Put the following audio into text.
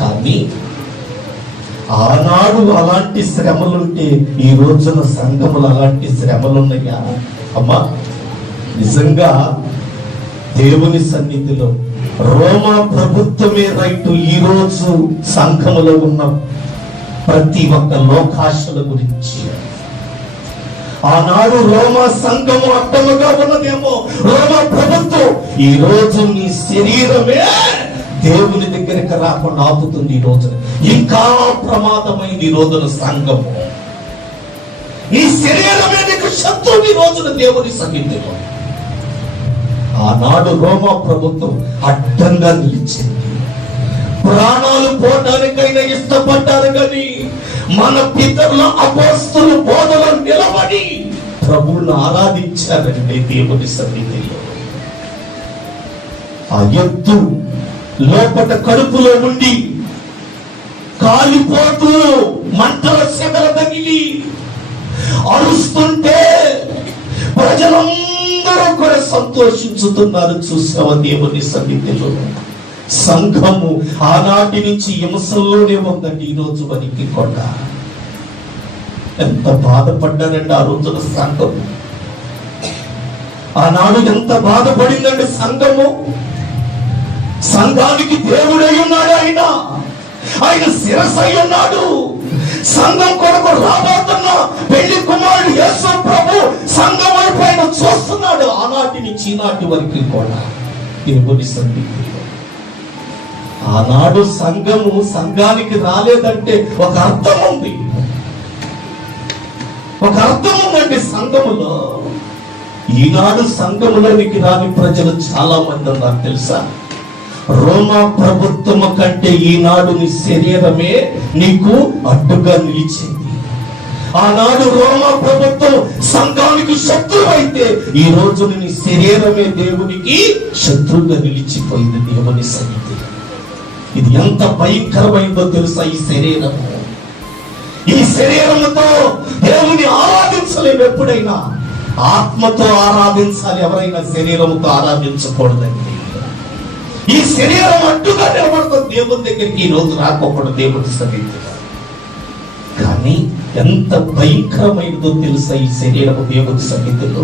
కానీ ఆనాడు అలాంటి శ్రమలుంటే ఈ రోజున సంఘములు అలాంటి శ్రమలున్నాయా? అమ్మా నిజంగా దేవుని సన్నిధిలో రోమా ప్రభుత్వమే రైతు ఈ రోజు సంఘములో ఉన్న ప్రతి ఒక్క లోకాశల గురించి. ఆనాడు రోమా సంఘము అడ్డముగా ఉన్నదేమో. రోమా ప్రభుత్వం ఈ రోజు మీ శరీరమే దేవుని దగ్గరికి రాకుండా ఆపుతుంది ఈ రోజున. ఇంకా ప్రమాదమైంది ఈ రోజున సంఘము. నీ శరీరమే నీకు శత్రువు ఈ రోజున దేవుని సన్నిధిలో. ఆనాడు రోమా ప్రభుత్వం అడ్డంగా నిలిచింది. ప్రాణాలు పోవడానికైనా ఇష్టపడ్డారు కానీ మన పితరుల అపోస్తులు బోధలో నిలబడి ప్రభువును ఆరాధించారండి దేవుని సన్నిధిలో. ఆ ఎత్తు లోపట కడుపులో ఉండి కాలిపోతూ మంటల శగల తగిలి అరుస్తుంటే ప్రజలందరూ కూడా సంతోషించుతున్నారు. చూసావా దేవుని సన్నిధిలో? సంఘము ఆనాటి నుంచి హింసల్లోనే ఉందండి ఈ రోజు వరకు కూడా. ఎంత బాధపడ్డారండి ఆ రోజున సంఘము. ఆనాడు ఎంత బాధపడిందండి సంఘము? సంఘానికి దేవుడై ఉన్నాడు ఆయన. ఆయన శిరసై ఉన్నాడు. సంఘం కొరకు రాబోతున్న పెళ్ళి కుమారుడు యేసు ప్రభు సంఘం వైపు ఆయన చూస్తున్నాడు. ఆనాటి నుంచి ఈనాటి వరకు కూడా. దేవుని ఆనాడు సంఘము సంఘానికి రాలేదంటే ఒక అర్థం ఉంది. ఒక అర్థం ఉందండి సంఘములో. ఈనాడు సంఘములోనికి రాని ప్రజలు చాలా మంది నాకు తెలుసా? రోమా ప్రభుత్వము కంటే ఈనాడు నీ శరీరమే నీకు అడ్డుగా నిలిచింది. ఆనాడు రోమా ప్రభుత్వం సంఘానికి శత్రువు అయితే ఈ రోజు నీ శరీరమే దేవునికి శత్రువుగా నిలిచిపోయింది దేవుని సన్నిధి. ఇది ఎంత భయంకరమైందో తెలుసా ఈ శరీరము? ఈ శరీరముతో దేవుని ఆరాధించలేము ఎప్పుడైనా. ఆత్మతో ఆరాధించాలి ఎవరైనా శరీరముతో ఆరాధించకూడదండి. ఈ శరీరం అడ్డుగా నిలబడుతుంది. దేవుని దగ్గరికి ఈ రోజు రాకపోవడం దేవుని సన్నిధిలో కానీ ఎంత భయంకరమైనదో తెలుసా ఈ శరీరము దేవుని సన్నిధిలో?